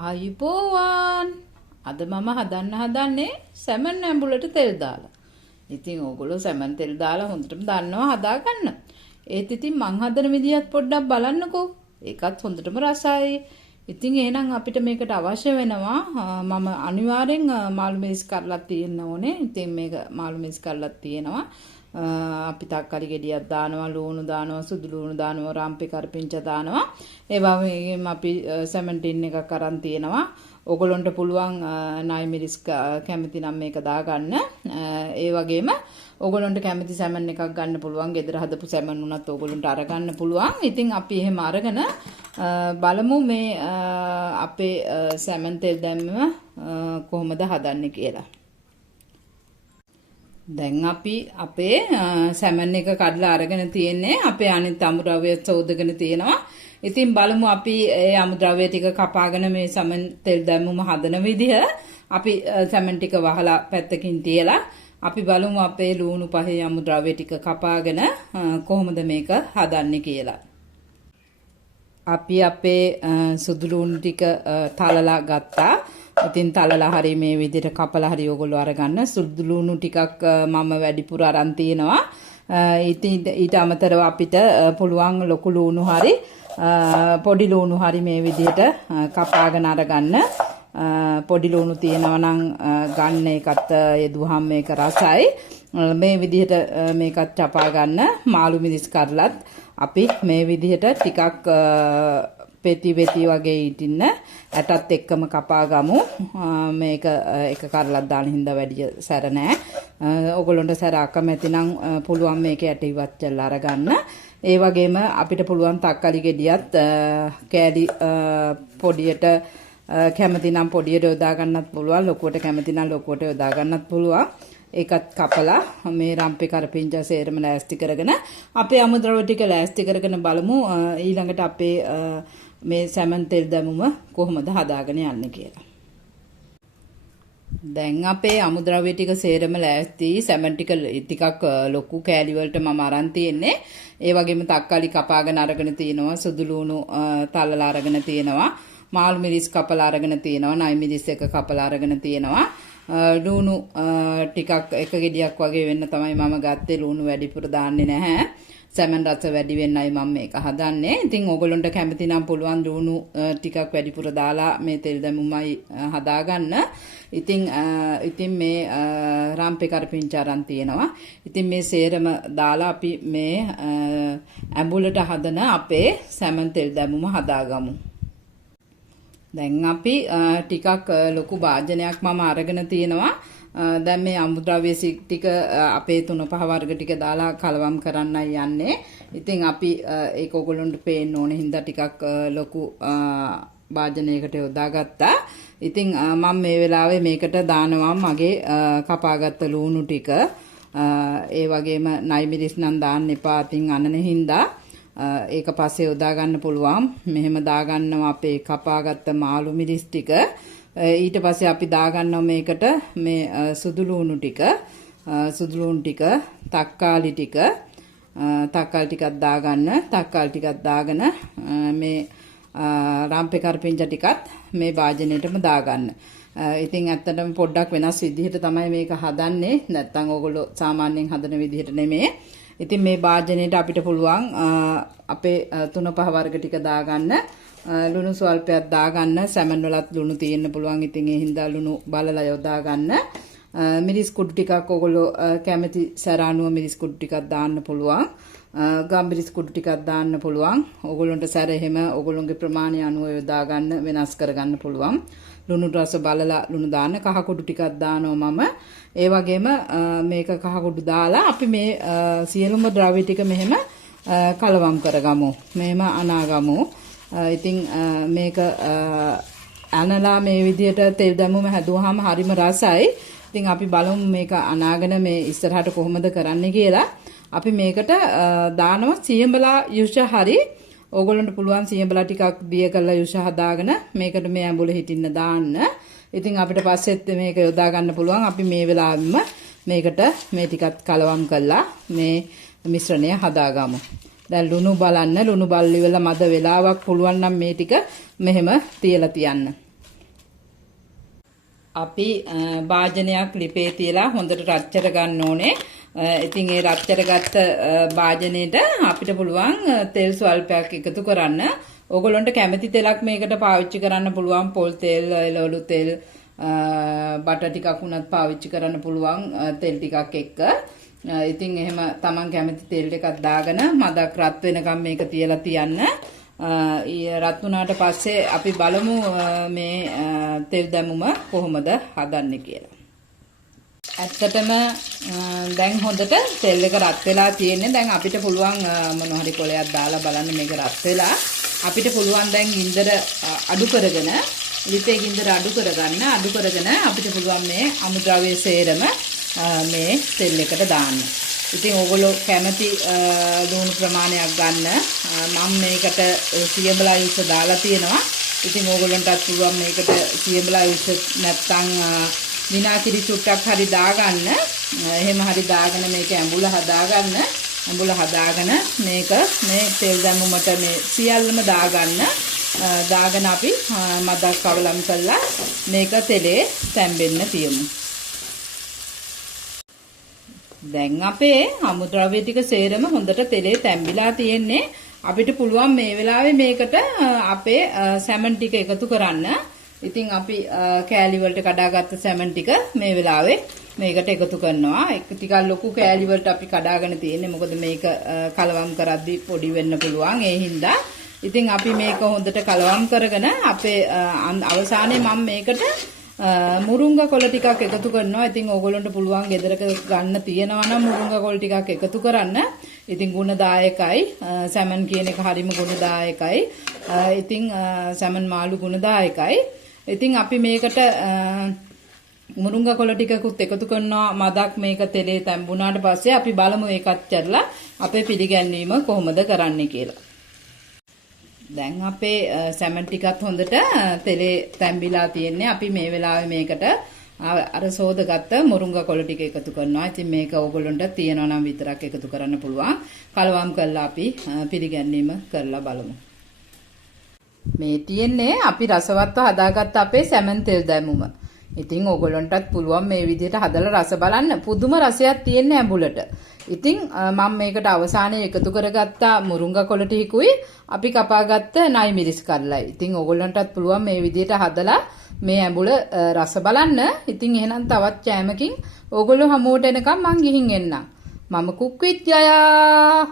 ආයුබෝවන් අද මම හදන්නේ සැමන් ඇඹුලට තෙල් දාලා. ඉතින් ඕගොල්ලෝ සැමන් තෙල් දාලා හොඳටම දන්නවා හදාගන්න. ඒත් ඉතින් මං හදන විදිහත් පොඩ්ඩක් බලන්නකෝ. ඒකත් හොඳටම රසයි. ඉතින් එහෙනම් අපිට මේකට අවශ්‍ය වෙනවා මම අනිවාර්යෙන් මාළු මිරිස් කරලක් තියෙන්න ඕනේ. ඉතින් මේක මාළු මිරිස් කරලක් තියෙනවා. අපි තක්කාලි ගෙඩියක් දානවා, ලුණු දානවා, සුදු ලුණු දානවා, රම්පේ කරපිංචා දානවා. ඒ වගේම අපි සැමන් ටින් එකක් අරන් තියෙනවා. ඔයගොල්ලන්ට පුළුවන් නයි මිරිස් කැමති නම් මේක දාගන්න. ඒ වගේම ඔයගොල්ලන්ට කැමති සැමන් එකක් ගන්න පුළුවන්. ගෙදර හදපු සැමන් උනත් ඔයගොල්ලන්ට අරගන්න පුළුවන්. ඉතින් අපි එහෙම අරගෙන බලමු මේ අපේ සැමන් තෙල් දැම්මම කොහොමද හදන්නේ කියලා. දැන් අපි අපේ සැමන් එක කඩලා අරගෙන තියෙන්නේ. අපේ අනිත් අමුද්‍රව්‍ය සෝදගෙන තියෙනවා. ඉතින් බලමු අපි ඒ අමුද්‍රව්‍ය ටික කපාගෙන මේ සැමන් තෙල් දැම්මුම හදන විදිහ. අපි සැමන් ටික වහලා පැත්තකින් තියලා අපි බලමු අපේ ලුණු පහේ අමුද්‍රව්‍ය ටික කපාගෙන කොහොමද මේක හදන්නේ කියලා. අපි අපේ සුදු ලුණු ටික තලලා ගත්තා. ඉතින් තලලා හරි මේ විදිහට කපලා හරි ඔයගොල්ලෝ අරගන්න. සුදු ලුණු ටිකක් මම වැඩිපුර අරන් තියෙනවා. ඉතින් ඊට අමතරව අපිට පුළුවන් ලොකු ලුණු හරි පොඩි ලුණු හරි මේ විදිහට කපාගෙන අරගන්න. පොඩි ලුණු තියෙනවා නම් ගන්න ඒකත් යෙදුවහම මේක රසයි. මේ විදිහට මේකත් චපා ගන්න. මාළු මිරිස් කරලත් අපි මේ විදිහට ටිකක් පෙති වගේ ඉටින්න ඇටත් එක්කම කපා ගමු. මේක එක කරලක් දාන හින්දා වැඩි සැර නෑ. ඔයගොල්ලන්ට සැර අකමැති නම් පුළුවන් මේක ඇට ඉවත් කරලා අරගන්න. ඒ වගේම අපිට පුළුවන් තක්කාලි ගෙඩියත් කෑලි පොඩියට කැමති නම් පොඩියට යොදා ගන්නත් පුළුවන්. ලොකුවට කැමති නම් ලොකුවට යොදා ගන්නත් පුළුවන්. ඒකත් කපලා මේ රම්පේ කරපිංචා සේරම ලෑස්ති කරගෙන අපේ අමුද්‍රව්‍ය ටික ලෑස්ති කරගෙන බලමු ඊළඟට අපේ මේ සැමන් තෙල් දැමුම කොහොමද හදාගෙන යන්නේ කියලා. දැන් අපේ අමුද්‍රව්‍ය ටික සේරම ලෑස්ති. සැමන් ටිකක් ලොකු කෑලි වලට මම අරන් තියෙන්නේ. ඒ වගේම තක්කාලි කපාගෙන අරගෙන තියෙනවා. සුදු ලුණු තලලා අරගෙන තියෙනවා. මාළු මිරිස් කපලා අරගෙන තියෙනවා. නයි මිරිස් එක කපලා අරගෙන තියෙනවා. ලුණු ටිකක් එක ගෙඩියක් වගේ වෙන්න තමයි මම ගත්තේ. ලුණු වැඩිපුර දාන්නේ නැහැ. සැමන් රස වැඩි වෙන්නයි මම මේක හදන්නේ. ඉතින් ඕගොල්ලන්ට කැමති නම් පුළුවන් ලුණු ටිකක් වැඩිපුර දාලා මේ තෙල් දැමුමයි හදාගන්න. ඉතින් මේ රම්පේ කරපිංචා අරන් තියෙනවා. ඉතින් මේ සේරම දාලා අපි මේ ඇඹුලට හදන අපේ සැමන් තෙල් දැමුම හදාගමු. දැන් අපි ටිකක් ලොකු භාජනයක් මම අරගෙන තියෙනවා. දැන් මේ අමුද්‍රව්‍ය ටික අපේ 3-5 වර්ග ටික දාලා කලවම් කරන්නයි යන්නේ. ඉතින් අපි ඒක ඔයගොල්ලන්ට පේන්න ඕනේ හින්දා ටිකක් ලොකු භාජනයකට යොදාගත්තා. ඉතින් මම මේ වෙලාවේ මේකට දානවා මගේ කපාගත්ත ලුණු ටික. ඒ වගේම නයි මිරිස් නම් දාන්න එපා. ඉතින් අනන හින්දා ඒක පස්සේ යොදා ගන්න පුළුවන්. මෙහෙම දාගන්නවා අපේ කපාගත්ත මාළු මිරිස් ටික. ඊට පස්සේ අපි දාගන්නවා මේකට මේ සුදු ලුණු ටික, තක්කාලි ටික, තක්කාලි ටිකක් දාගන්න. තක්කාලි ටිකක් දාගෙන මේ රම්පේ කරපිංචා ටිකත් මේ භාජනයේටම දාගන්න. ඉතින් ඇත්තටම පොඩ්ඩක් වෙනස් විදිහට තමයි මේක හදන්නේ. නැත්තම් ඕගොල්ලෝ සාමාන්‍යයෙන් හදන විදිහට නෙමෙයි. ඉතින් මේ භාජනයේට අපිට පුළුවන් අපේ 3-5 වර්ග ටික දාගන්න. ලුණු ස්වල්පයක් දාගන්න. සැමන් වලත් ලුණු තියෙන්න පුළුවන්. ඉතින් ඒ හින්දා ලුණු බලලා යොදා ගන්න. මිරිස් කුඩු ටිකක් ඔයගොල්ලෝ කැමති සැර අනුව මිරිස් කුඩු ටිකක් දාන්න පුළුවන්. ගම්මිරිස් කුඩු ටිකක් දාන්න පුළුවන්. ඔයගොල්ලන්ට සැර එහෙම ඔයගොල්ලන්ගේ ප්‍රමාණය අනුව යොදා ගන්න වෙනස් කරගන්න පුළුවන්. ලුණු රස බලලා ලුණු දාන්න. කහ කුඩු ටිකක් දානවා මම. ඒ වගේම මේක කහ කුඩු දාලා අපි මේ සියලුම ද්‍රව්‍ය ටික මෙහෙම කලවම් කරගමු. මෙහෙම අනාගමු. ඉතින් මේක අනලා මේ විදිහට තෙල් දැමුම හැදුවාම හරිම රසයි. ඉතින් අපි බලමු මේක අනාගෙන මේ ඉස්සරහට කොහොමද කරන්නේ කියලා. අපි මේකට දානවා සියඹලා යුෂ හරි. ඕගොල්ලන්ට පුළුවන් සියඹලා ටිකක් දිය කරලා යුෂ හදාගෙන මේකට මේ ඇඹුල හිටින්න දාන්න. ඉතින් අපිට පස්සෙත් මේක යොදා ගන්න පුළුවන්. අපි මේ වෙලාවෙම මේකට මේ ටිකත් කලවම් කරලා මේ මිශ්‍රණය හදාගමු. දැන් ලුණු බලන්න. ලුණු බල්ලි වල මද වෙලාවක් පුළුවන් නම් මේ ටික මෙහෙම තියලා තියන්න. අපි භාජනයක් ලිපේ තියලා හොඳට රච්චර ගන්න ඕනේ. ඉතින් ඒ රච්චර ගත්ත භාජනයේට අපිට පුළුවන් තෙල් ස්වල්පයක් එකතු කරන්න. ඕගොල්ලන්ට කැමති තෙලක් මේකට පාවිච්චි කරන්න පුළුවන්. පොල් තෙල්, එළවලු තෙල්, බටර් ටිකක් උනත් පාවිච්චි කරන්න පුළුවන් තෙල් ටිකක් එක්ක. ඉතින් එහෙම Taman කැමති තෙල් එකක් දාගෙන මදක් රත් වෙනකම් මේක තියලා තියන්න. රත් වුණාට පස්සේ අපි බලමු මේ තෙල් දැමුම කොහොමද හදන්නේ කියලා. ඇත්තටම දැන් හොඳට තෙල් එක රත් වෙලා තියෙන්නේ. දැන් අපිට පුළුවන් මොන හරි කොලයක් දාලා බලන්න මේක රත් වෙලා. අපිට පුළුවන් දැන් ගින්දර අඩු කරගෙන ලිපේ ගින්දර අඩු කරගන්න. අඩු කරගෙන අපිට පුළුවන් මේ අමුද්‍රව්‍ය සේරම මේ තෙල් එකට දාන්න. ඉතින් ඕගොල්ලෝ කැමති ලුණු ප්‍රමාණයක් ගන්න. මම මේකට සියඹලා යුස දාලා තියෙනවා. ඉතින් ඕගොල්ලන්ටත් පුළුවන් මේකට සියඹලා යුස නැත්තම් විනාකිරි චුට්ටක් හරි දාගන්න. එහෙම හරි දාගෙන මේක ඇඹුල හදාගන්න. ඇඹුල හදාගෙන මේක මේ තෙල් දැමුමට මේ සියල්ලම දාගන්න. දාගෙන අපි මදක් කවලම් කළා මේක තෙලේ තැම්බෙන්න තියමු. දැන් අපේ අමුද්‍රව්‍ය ටික සේරම හොඳට තෙලේ තැම්බිලා තියෙන්නේ. අපිට පුළුවන් මේ වෙලාවේ මේකට අපේ සැමන් ටික එකතු කරන්න. ඉතින් අපි කෑලි වලට කඩාගත්ත සැමන් ටික මේ වෙලාවේ මේකට එකතු කරනවා. ටිකක් ලොකු කෑලි වලට අපි කඩාගෙන තියෙන්නේ. මොකද මේක කලවම් කරද්දී පොඩි වෙන්න පුළුවන්. ඒ හින්දා ඉතින් අපි මේක හොඳට කලවම් කරගෙන අපේ අවසානයේ මම මේකට මුරුංගා කොළ ටිකක් එකතු කරනවා. ඉතින් ඕගොල්ලන්ට පුළුවන් ගෙදරක ගන්න තියෙනවා නම් මුරුංගා කොළ ටිකක් එකතු කරන්න. ඉතින් ගුණදායකයි. සැමන් කියන එක හරිම ගුණදායකයි. ඉතින් සැමන් මාළු ගුණදායකයි. ඉතින් අපි මේකට මුරුංගා කොළ ටිකකුත් එකතු කරනවා. මදක් මේක තෙලේ තැම්බුණාට පස්සේ අපි බලමු ඒකත් කරලා අපේ පිළිගැන්වීම කොහොමද කරන්නේ කියලා. දැන් අපේ සැමන් ටිකත් හොඳට තෙලේ තැම්බිලා තියෙන්නේ. අපි මේ වෙලාවේ මේකට අර සෝදගත්ත මුරුංගා කොළ ටික එකතු කරනවා. ඉතින් මේක ඕගොල්ලන්ට තියනවා නම් විතරක් එකතු කරන්න පුළුවන්. කලවම් කරලා අපි පිළිගැන්වීම කරලා බලමු. මේ තියෙන්නේ අපි රසවත්ව හදාගත්ත අපේ සැමන් තෙල් දැමුම. ඉතින් ඕගොල්ලන්ටත් පුළුවන් මේ විදිහට හදලා රස බලන්න. පුදුම රසයක් තියෙන ඇඹුලට. ඉතින් මම මේකට අවසානයේ එකතු කරගත්ත මුරුංගා කොළ ටිකුයි අපි කපාගත්ත නයි මිරිස් කල්ලයි. ඉතින් ඕගොල්ලන්ටත් පුළුවන් මේ විදිහට හදලා මේ ඇඹුල රස බලන්න. ඉතින් එහෙනම් තවත් කෑමකින් ඕගොල්ලෝ හමුවට එනකම් මං ගිහින් එන්නම්. මම කුක් විත් ජයා.